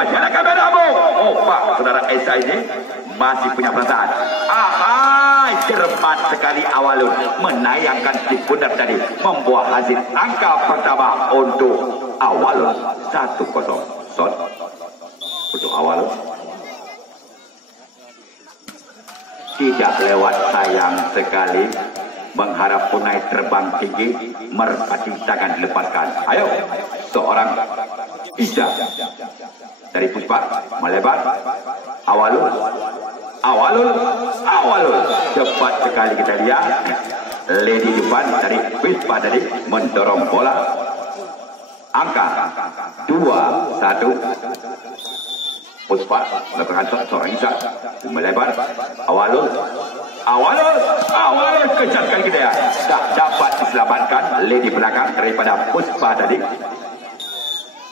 Puspa, nyalakan medamu. Oh Pak, saudara Esa ini masih punya perasaan. Ahai, cermat sekali Awalun menayangkan si benar tadi, membuat hasil angka pertama untuk Awalun 1-0. Shot untuk Awalun. Tidak lewat, sayang sekali. Mengharap punai terbang tinggi, merpati tangan dilepaskan. Ayo, seorang Isya dari Puspa melebar. Awalun, cepat sekali kita lihat. Lady depan dari Puspa tadi mendorong bola. Angka 2-1. Puspa melakukan seorang Isya melebar. Awalun kejar sekali kita ya. Tak dapat diselamatkan lady belakang daripada Puspa tadi.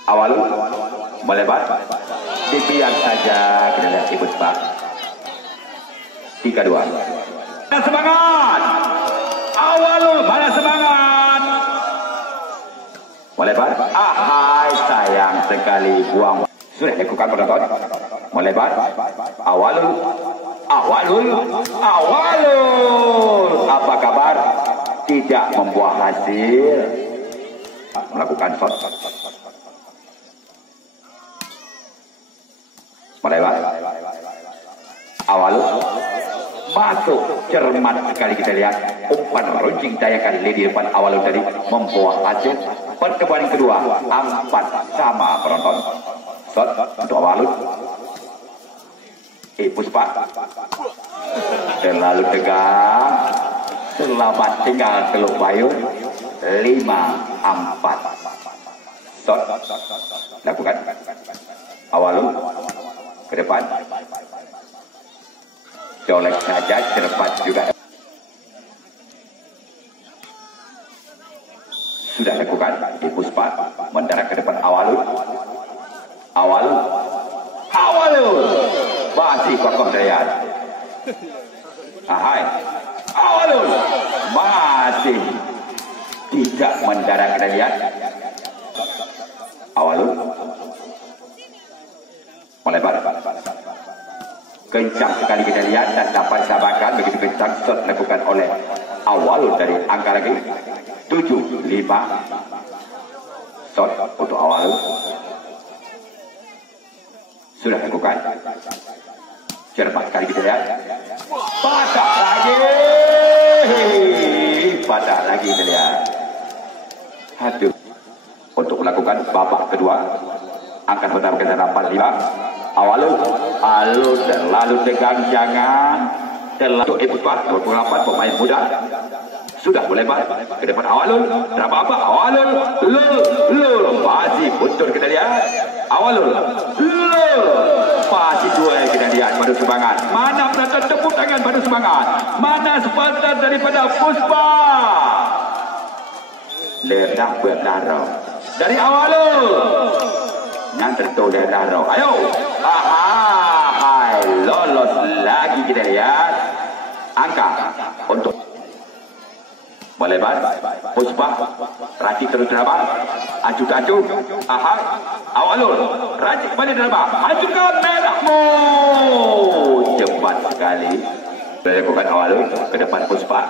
Awalun melebar. Dibiar saja kita lihat Puspa. 3-2. Mana semangat? Awalun mana semangat? Melebar. Ahai, sayang sekali buang. Sudah lakukan penonton. Melebar. Awalun. Apa kabar? Tidak membuah hasil. Melakukan shot. Melebar. Awalun. Masuk. Cermat sekali kita lihat. Umpan runcing daya kali lady depan Awalun tadi membuah hasil. Pertemuan kedua 4 sama penonton. Shot untuk Awalun. Puspa terlalu tegang. Selamat tinggal Teluk Bayur. 5-4. Shot lakukan. Awalun ke depan. Colek saja, cepat juga. Sudah lakukan. Puspa mendarat ke depan Awalun. Masih kokoh daya. Ahai, Awalun masih tidak mendarat kita lihat. Awalun melebar. Kencang sekali kita lihat dan dapat sabarkan begitu kencang shot dilakukan oleh Awalun dari angka lagi 7-5. Shot untuk Awalun. Sudah lakukan. Cepat sekali kita lihat. Patah lagi kita lihat. Aduh. Untuk melakukan babak kedua. Angkat pertama kita dapat 5. Awalun terlalu tegang, jangan terlalu Puspa 28 pemain muda. Sudah melebar ke depan Awalun. Apa Awalun masih mundur kita lihat. Awalun masih duel kita lihat. Pada semangat. Mana penonton tepuk tangan pada semangat. Mana Spartan daripada Puspa. Ledah berdarah dari Awalun. Yang tertutup dari darah. Ayo. Lolos lagi kita lihat. Angka untuk melebar. Puspa racik terus drama. Ajuk. Awalun racik kembali drama. Ajukan merahmu. Cepat sekali dilakukan Awalun ke depan Puspa.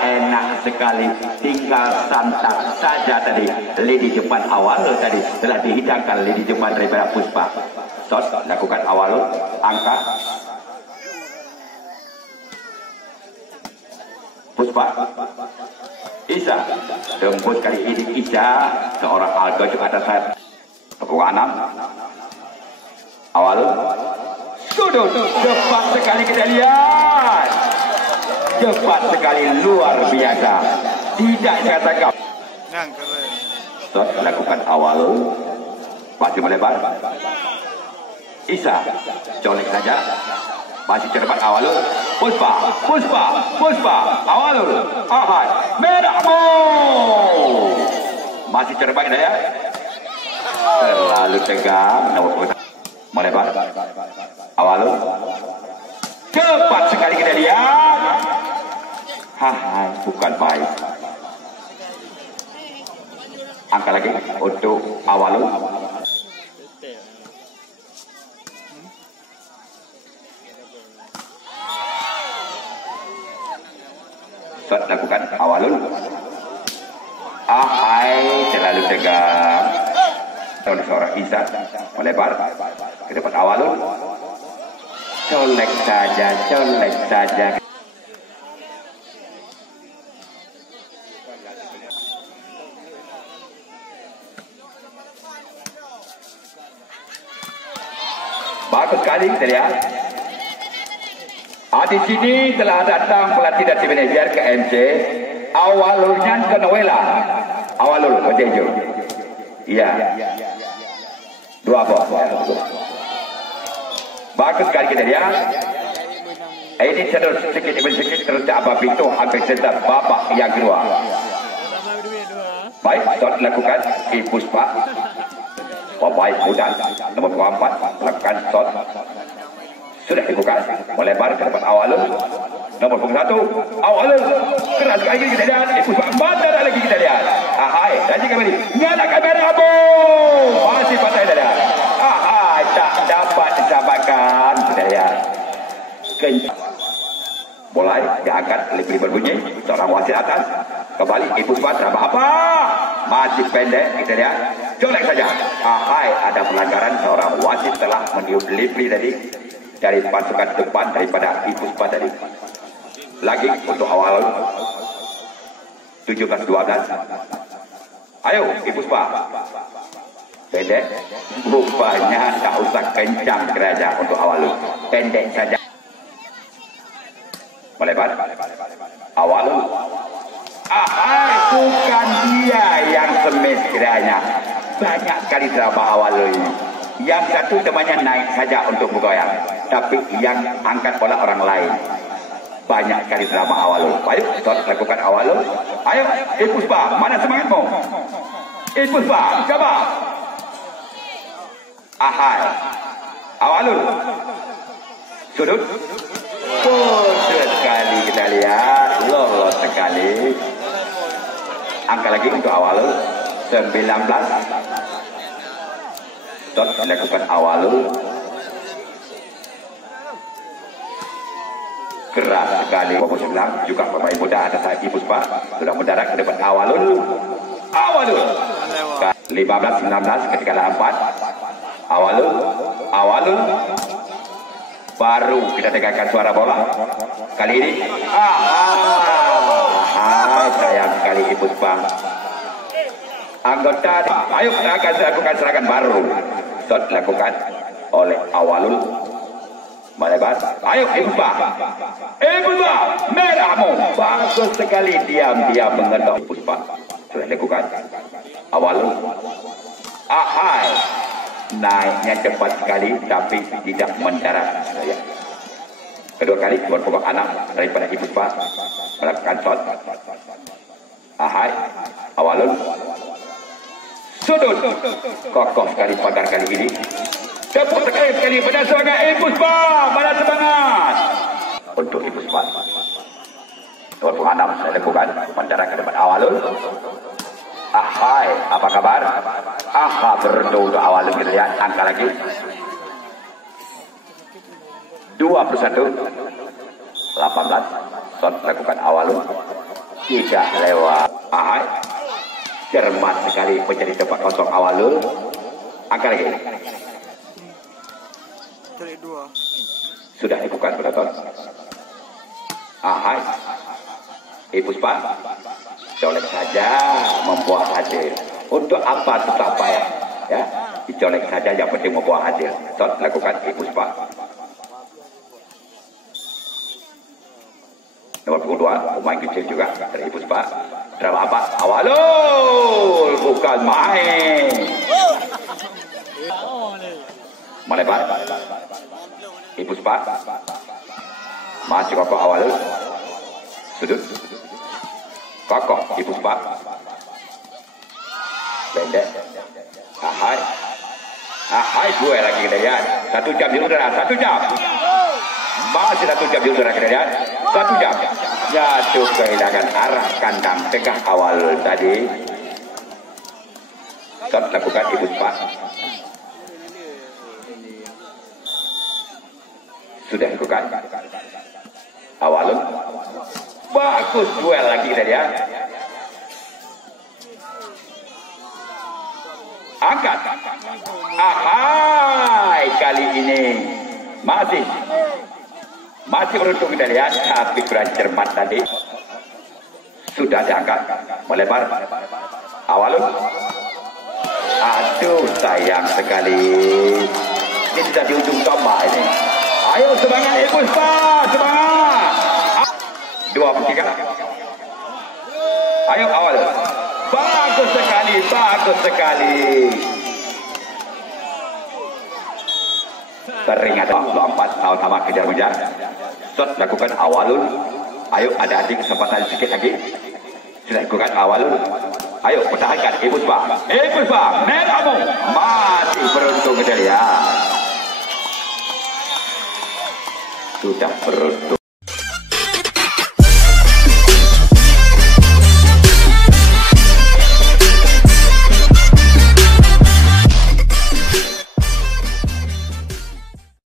Enak sekali. Tinggal santap saja tadi. Lady depan Awalun tadi telah dihidangkan lady depan daripada Puspa. Shot lakukan Awalun. Angka Puspa. Isya tembus kali ini. Isya seorang algo juga atas saya. Tepuk 6. Awalun sudut. Cepat sekali kita lihat. Cepat sekali, luar biasa. Tidak saya tangkap. Shot lakukan Awalun. Masih melebar. Isya colek saja. Masih cepat Awalun. Puspa. Awalun. Ahai. Merahmu. Masih cepat ya. Terlalu tegang. Melebar. Awalun. Cepat sekali kita lihat. Bukan baik. Angka lagi untuk Awalun. Shot lakukan awalul. Ahai, terlalu tegang. Oleh seorang Isa melebar ke depan awalul. Colek saja. Bagus sekali kita lihat. Di sini telah datang pelatih dan tim manajer ke MC. Awalulnya ke Noela. Awalul berjejo. Iya. 2 bos. Bagus sekali kita lihat. Ini terus sedikit demi sedikit terus apa pintu hampir sedap babak yang kedua. Baik, shot dilakukan Puspa. Baik mudah. Nomor 24 melakukan shot. Sudah dibuka, melebar ke depan awalul. Nomor 1 awalul. Keras sekali kita lihat. Puspa mana lagi kita lihat. Ahai, lagi kembali. Nyala kamera boom. Masih patah kita lihat. Ahai, tak dapat disamakan kita lihat. Kencang. Mulai diangkat lebih berbunyi. Seorang wasit atas. Kembali Puspa terhadap apa? Masih pendek kita lihat. Colek saja. Ahai, ada pelanggaran. Seorang wasit telah meniup delivery tadi dari pasukan depan daripada Puspa tadi. Lagi untuk awal 17-12. Ayo Puspa. Pendek. Rupanya tak usah kencang geraja untuk awal. Pendek saja. Melebar. Awal. Ahai, bukan dia yang semes kiranya. Banyak sekali drama awal ini. Yang satu temannya naik saja untuk bergoyang. Tapi yang angkat bola orang lain. Banyak sekali drama awal. Ayo, stop lakukan awal. Ayo, Puspa, mana semangatmu? Puspa, coba. Ahai. Awalul. Sudut. Sudut sekali kita lihat. Lolos sekali. Angka lagi untuk awalul. 19. Stop dilakukan awalul. Keras sekali Bapak bilang juga pemain muda ada saya Puspa sudah mendarat ke depan awalul. 15-19 ketika 4. Awalul. Baru kita dengarkan suara bola. Kali ini sayang sekali Puspa. Anggota ayo akan lakukan serangan baru. Shot dilakukan oleh awalul. Melebar. Ayo Puspa. Puspa, merahmu. Bagus sekali diam-diam mengetok Puspa. Sudah dilakukan. Awalul. Ahai. Naiknya cepat sekali tapi tidak mendarat. Kedua kali buat pokok anak daripada Puspa melakukan shot. Ahai. Awalul. Sudut. Kokoh sekali pagar kali ini. Tepuk sekali pada semangat Puspa. Pada semangat. Untuk Puspa. Nomor 6 saya lakukan. Mendarat ke depan awalul. Ahai. Apa kabar? Aha berdoa untuk awalul kita lihat. Angka lagi. 21. 18. Shot lakukan awalul. Tidak lewat. Ahai. Cermat sekali menjadi tempat kosong awalul. Angka lagi. Sudah dibuka penonton. Ahai. Puspa. Colek saja membuat hasil. Untuk apa susah payah? Ya, dicolek saja yang penting membuat hasil. Shot lakukan Puspa. Nomor 22 pemain kecil juga dari Puspa. Drama apa? Awalul bukan main. Melebar. Puspa. Masih kokoh awalul. Sudut. Kokoh Puspa. Pendek. Ahai. Dua lagi kita lihat. 1 jam di udara. 1 jam. Masih 1 jam di udara kita lihat. 1 jam. Jatuh kehilangan arah kandang tengah awal tadi. Shot lakukan Puspa. Sudah lakukan. Awalul. Bagus duel lagi tadi ya. Angkat. Ahai, kali ini masih beruntung kita lihat, tapi kurang cermat tadi. Sudah diangkat, melebar. Awalun. Aduh, sayang sekali. Ini sudah di ujung tombak ini. Ayo semangat Ibu Puspa, semangat. 2-3. Ayo Awalun. Bagus sekali, bagus sekali. Teringat lompat sama kejar-kejar. Shot lakukan Awalun. Ayo ada kesempatan sedikit lagi. Lakukan Awalun. Ayo pertahankan Ibu Puspa. Ibu Puspa, net kamu masih beruntung kita lihat. Sudah beruntung.